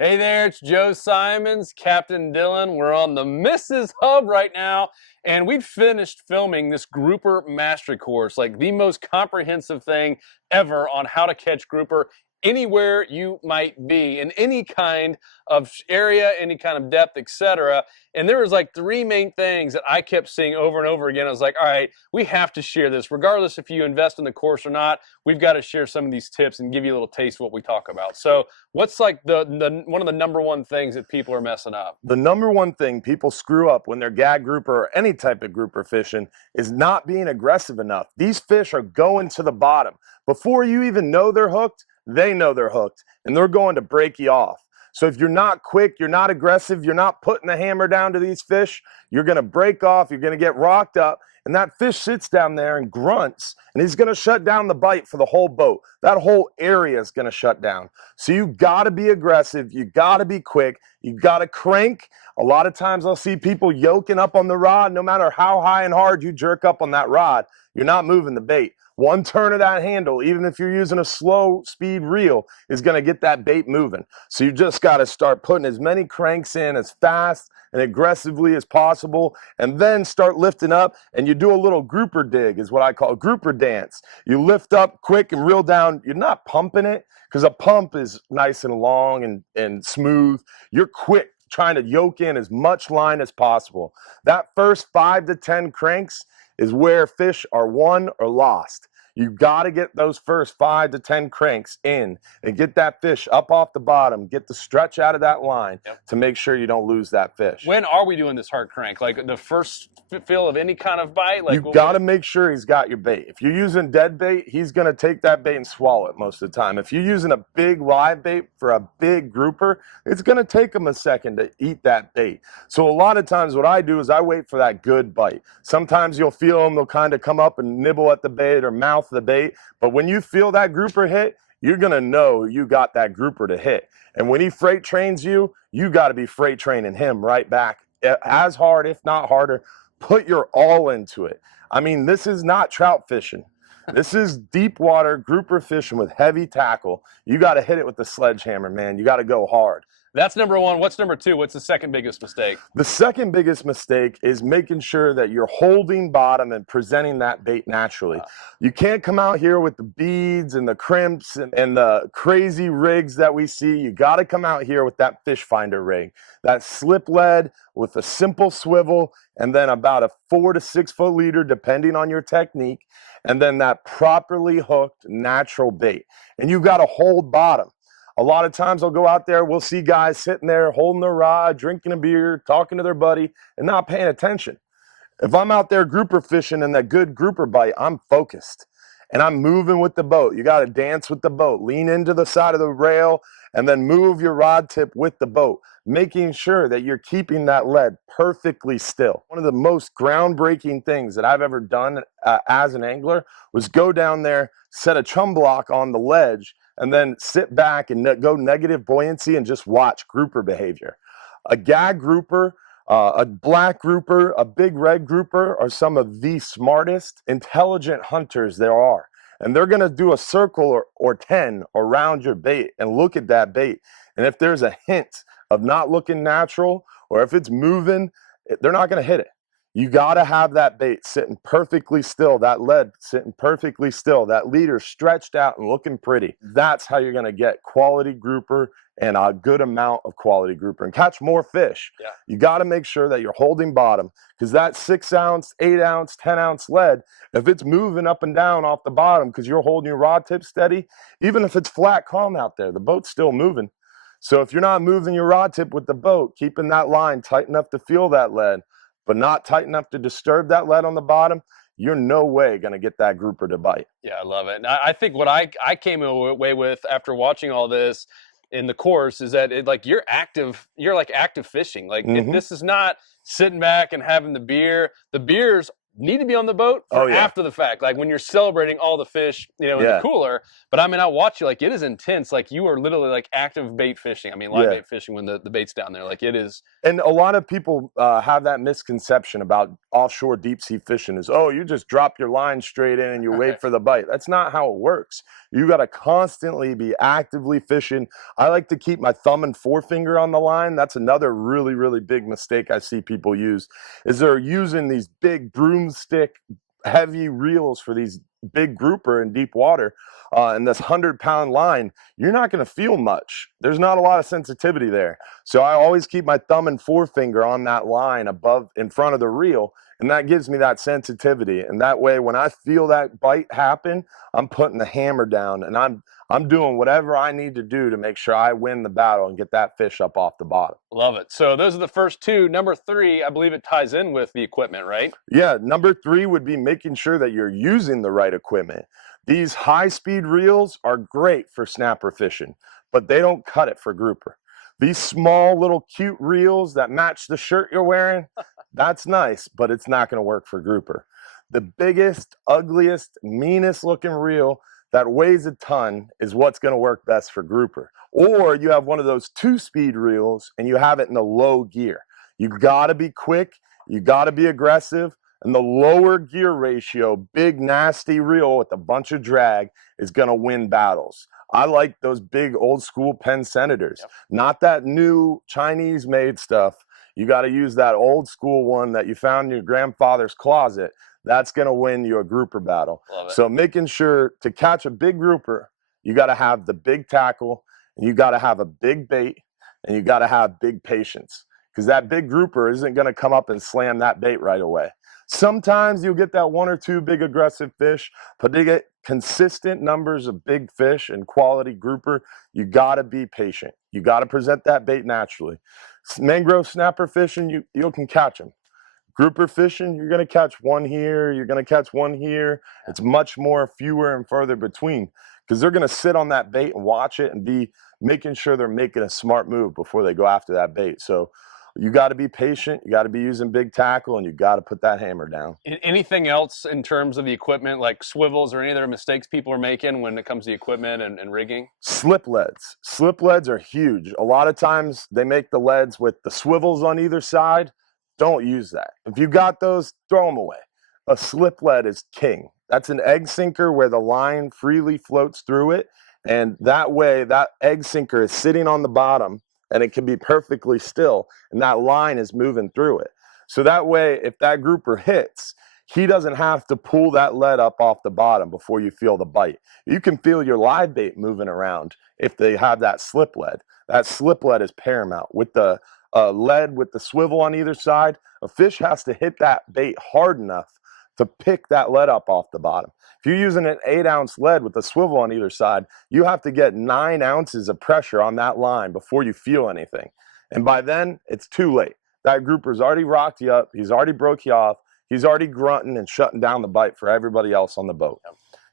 Hey there, it's Joe Simons, Captain Dylan. We're on the Mrs. Hub right now, and we've finished filming this grouper mastery course, like the most comprehensive thing ever on how to catch grouper anywhere you might be in any kind of area, any kind of depth, etc. And there was like three main things that I kept seeing over and over again. I was like, all right, we have to share this, regardless if you invest in the course or not. We've got to share some of these tips and give you a little taste of what we talk about. So what's like the one of the number one things that people are messing up? The number one thing people screw up when they're gag grouper or any type of grouper fishing is not being aggressive enough. These fish are going to the bottom. Before you even know they're hooked, they know they're hooked, and they're going to break you off. So if you're not quick, you're not aggressive, you're not putting the hammer down to these fish, you're going to break off, you're going to get rocked up, and that fish sits down there and grunts, and he's going to shut down the bite for the whole boat. That whole area is going to shut down. So you got to be aggressive, you got to be quick, you got to crank. A lot of times I'll see people yoking up on the rod. No matter how high and hard you jerk up on that rod, you're not moving the bait. One turn of that handle, even if you're using a slow speed reel, is going to get that bait moving. So you just got to start putting as many cranks in as fast and aggressively as possible, and then start lifting up, and you do a little grouper dig, is what I call a grouper dance. You lift up quick and reel down. You're not pumping it, because a pump is nice and long and smooth. You're quick, trying to yoke in as much line as possible. That first 5 to 10 cranks is where fish are won or lost. You got to get those first 5 to 10 cranks in and get that fish up off the bottom, get the stretch out of that line to make sure you don't lose that fish. When are we doing this hard crank? Like the first feel of any kind of bite? Like you got to make sure he's got your bait. If you're using dead bait, he's going to take that bait and swallow it most of the time. If you're using a big live bait for a big grouper, it's going to take him a second to eat that bait. So a lot of times what I do is I wait for that good bite. Sometimes you'll feel them, they'll kind of come up and nibble at the bait or mouth the bait. But when you feel that grouper hit, you're going to know you got that grouper to hit. And when he freight trains you, you got to be freight training him right back as hard, if not harder. Put your all into it. I mean, this is not trout fishing. This is deep water grouper fishing with heavy tackle. You got to hit it with the sledgehammer, man. You got to go hard. That's number one. What's number two? What's the second biggest mistake? The second biggest mistake is making sure that you're holding bottom and presenting that bait naturally. You can't come out here with the beads and the crimps and the crazy rigs that we see. You got to come out here with that fish finder rig, that slip lead with a simple swivel, and then about a 4 to 6 foot leader, depending on your technique, and then that properly hooked natural bait. And you got to hold bottom. A lot of times I'll go out there, we'll see guys sitting there holding their rod, drinking a beer, talking to their buddy, and not paying attention. If I'm out there grouper fishing and that good grouper bite, I'm focused. And I'm moving with the boat. You got to dance with the boat. Lean into the side of the rail and then move your rod tip with the boat, making sure that you're keeping that lead perfectly still. One of the most groundbreaking things that I've ever done as an angler was go down there, set a chum block on the ledge, and then sit back and go negative buoyancy and just watch grouper behavior. A gag grouper, a black grouper, a big red grouper are some of the smartest, intelligent hunters there are. And they're going to do a circle or 10 around your bait and look at that bait. And if there's a hint of not looking natural or if it's moving, they're not going to hit it. You got to have that bait sitting perfectly still, that lead sitting perfectly still, that leader stretched out and looking pretty. That's how you're going to get quality grouper and a good amount of quality grouper and catch more fish. Yeah. You got to make sure that you're holding bottom, because that 6 ounce, 8 ounce, 10 ounce lead, if it's moving up and down off the bottom because you're holding your rod tip steady, even if it's flat calm out there, the boat's still moving. So if you're not moving your rod tip with the boat, keeping that line tight enough to feel that lead, but not tight enough to disturb that lead on the bottom, you're no way going to get that grouper to bite. Yeah, I love it. And I think what I came away with after watching all this in the course is that you're like active fishing. Like this is not sitting back and having the beer. The beer's need to be on the boat Oh for yeah. after the fact, like when you're celebrating all the fish, in the Yeah. cooler. But I mean, I watch you, like it is intense. Like you are literally like active bait fishing. I mean, live Yeah. bait fishing when the bait's down there. Like it is. And a lot of people have that misconception about offshore deep sea fishing is, oh, you just drop your line straight in and you wait Right. for the bite. That's not how it works. You got to constantly be actively fishing. I like to keep my thumb and forefinger on the line. That's another really, really big mistake I see people use, is they're using these big broomstick heavy reels for these big grouper in deep water. And this 100-pound line, you're not going to feel much. There's not a lot of sensitivity there. So I always keep my thumb and forefinger on that line above in front of the reel, and that gives me that sensitivity. And that way, when I feel that bite happen, I'm putting the hammer down and I'm doing whatever I need to do to make sure I win the battle and get that fish up off the bottom. Love it. So those are the first two. Number three, I believe it ties in with the equipment, right? Yeah, number 3 would be making sure that you're using the right equipment. These high-speed reels are great for snapper fishing, but they don't cut it for grouper. These small little cute reels that match the shirt you're wearing, that's nice, but it's not going to work for grouper. The biggest, ugliest, meanest looking reel that weighs a ton is what's going to work best for grouper. Or you have one of those 2-speed reels and you have it in the low gear. You got to be quick, you got to be aggressive, and the lower gear ratio, big nasty reel with a bunch of drag is going to win battles. I like those big old school Penn Senators, Yep. not that new Chinese made stuff. You got to use that old school one that you found in your grandfather's closet. That's going to win you a grouper battle. Love it. So making sure to catch a big grouper, you got to have the big tackle, and you got to have a big bait, and you got to have big patience, because that big grouper isn't going to come up and slam that bait right away. Sometimes you'll get that 1 or 2 big aggressive fish, but to get consistent numbers of big fish and quality grouper, you got to be patient. You got to present that bait naturally. Mangrove snapper fishing, you can catch them. Grouper fishing, you're going to catch one here, you're going to catch one here. It's much more fewer and further between, because they're going to sit on that bait and watch it and be making sure they're making a smart move before they go after that bait. So you got to be patient, you got to be using big tackle, and you got to put that hammer down. Anything else in terms of the equipment, like swivels or any other mistakes people are making when it comes to the equipment and rigging? Slip leads. Slip leads are huge. A lot of times they make the leads with the swivels on either side. Don't use that. If you got those, throw them away. A slip lead is king. That's an egg sinker where the line freely floats through it. And that way, that egg sinker is sitting on the bottom and it can be perfectly still. And that line is moving through it. So that way, if that grouper hits, he doesn't have to pull that lead up off the bottom before you feel the bite. You can feel your live bait moving around if they have that slip lead. That slip lead is paramount. With the lead with the swivel on either side, a fish has to hit that bait hard enough to pick that lead up off the bottom. If you're using an 8-ounce lead with a swivel on either side, you have to get 9 ounces of pressure on that line before you feel anything. And by then, it's too late. That grouper's already rocked you up. He's already broke you off. He's already grunting and shutting down the bite for everybody else on the boat.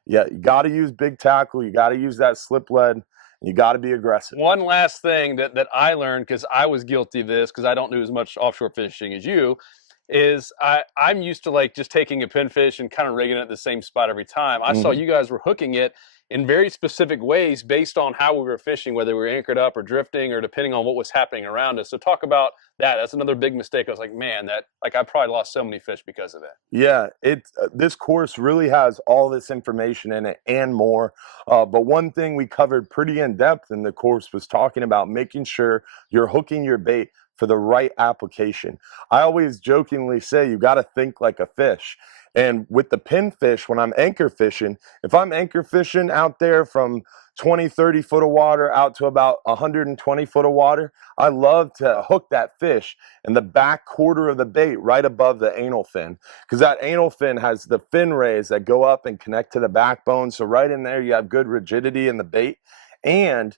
Yeah, you got to use big tackle. You got to use that slip lead. You got to be aggressive. One last thing that I learned, because I was guilty of this, because I don't do as much offshore fishing as you, is I'm used to like just taking a pinfish and kind of rigging it at the same spot every time. I saw you guys were hooking it in very specific ways based on how we were fishing, whether we were anchored up or drifting or depending on what was happening around us. So talk about that. That's another big mistake. I was like, man, I probably lost so many fish because of that. Yeah, this course really has all this information in it and more. But one thing we covered pretty in depth in the course was talking about making sure you're hooking your bait for the right application. I always jokingly say you got to think like a fish. And with the pinfish, when I'm anchor fishing, if I'm anchor fishing out there from 20, 30 foot of water out to about 120 foot of water, I love to hook that fish in the back quarter of the bait right above the anal fin, because that anal fin has the fin rays that go up and connect to the backbone. So right in there, you have good rigidity in the bait. And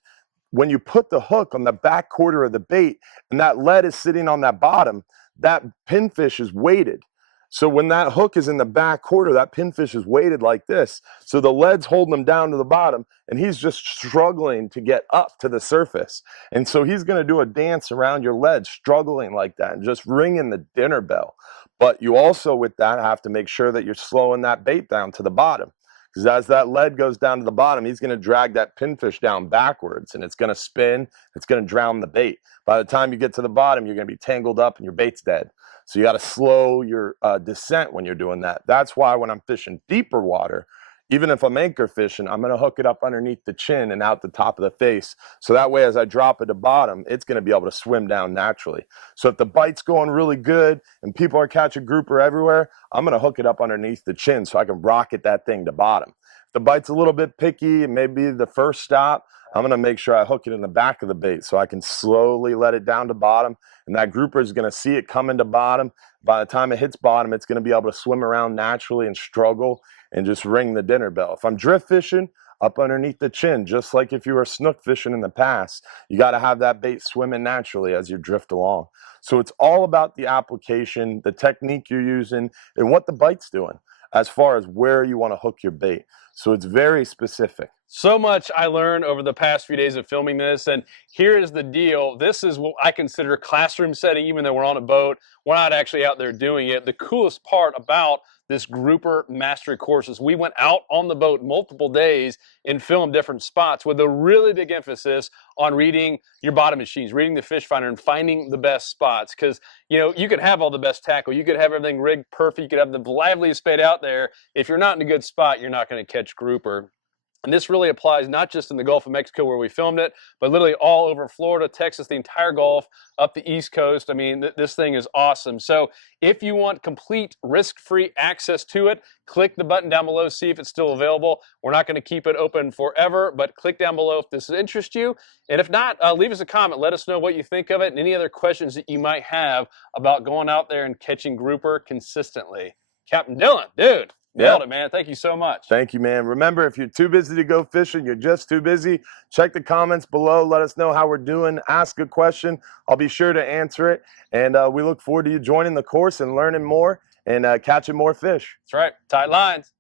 when you put the hook on the back quarter of the bait and that lead is sitting on that bottom, that pinfish is weighted. So when that hook is in the back quarter, that pinfish is weighted like this. So the lead's holding him down to the bottom, and he's just struggling to get up to the surface. And so he's going to do a dance around your lead, struggling like that and just ringing the dinner bell. But you also, with that, have to make sure that you're slowing that bait down to the bottom. Because as that lead goes down to the bottom, he's going to drag that pinfish down backwards, and it's going to spin. It's going to drown the bait. By the time you get to the bottom, you're going to be tangled up and your bait's dead. So you got to slow your descent when you're doing that. That's why when I'm fishing deeper water, even if I'm anchor fishing, I'm going to hook it up underneath the chin and out the top of the face. So that way, as I drop it to bottom, it's going to be able to swim down naturally. So if the bite's going really good and people are catching grouper everywhere, I'm going to hook it up underneath the chin so I can rocket that thing to bottom. If the bite's a little bit picky, it may be the first stop, I'm going to make sure I hook it in the back of the bait so I can slowly let it down to bottom. And that grouper is going to see it coming to bottom. By the time it hits bottom, it's going to be able to swim around naturally and struggle and just ring the dinner bell. If I'm drift fishing, up underneath the chin, just like if you were snook fishing in the past, you got to have that bait swimming naturally as you drift along. So it's all about the application, the technique you're using, and what the bite's doing as far as where you want to hook your bait. So it's very specific. So much I learned over the past few days of filming this, and here is the deal. This is what I consider classroom setting, even though we're on a boat. We're not actually out there doing it. The coolest part about this grouper mastery course is we went out on the boat multiple days and filmed different spots with a really big emphasis on reading your bottom machines, reading the fish finder, and finding the best spots. Because, you know, you could have all the best tackle, you could have everything rigged perfect, you could have the liveliest bait out there. If you're not in a good spot, you're not going to catch grouper. And this really applies not just in the Gulf of Mexico where we filmed it, but literally all over Florida, Texas, the entire Gulf, up the East Coast. I mean, this thing is awesome. So if you want complete risk-free access to it, click the button down below, see if it's still available. We're not going to keep it open forever, but click down below if this interests you. And if not, leave us a comment. Let us know what you think of it and any other questions that you might have about going out there and catching grouper consistently. Captain Dylan, dude. Nailed it, man. Thank you so much. Thank you, man. Remember, if you're too busy to go fishing, you're just too busy, check the comments below. Let us know how we're doing. Ask a question. I'll be sure to answer it. And we look forward to you joining the course and learning more and catching more fish. That's right. Tight lines.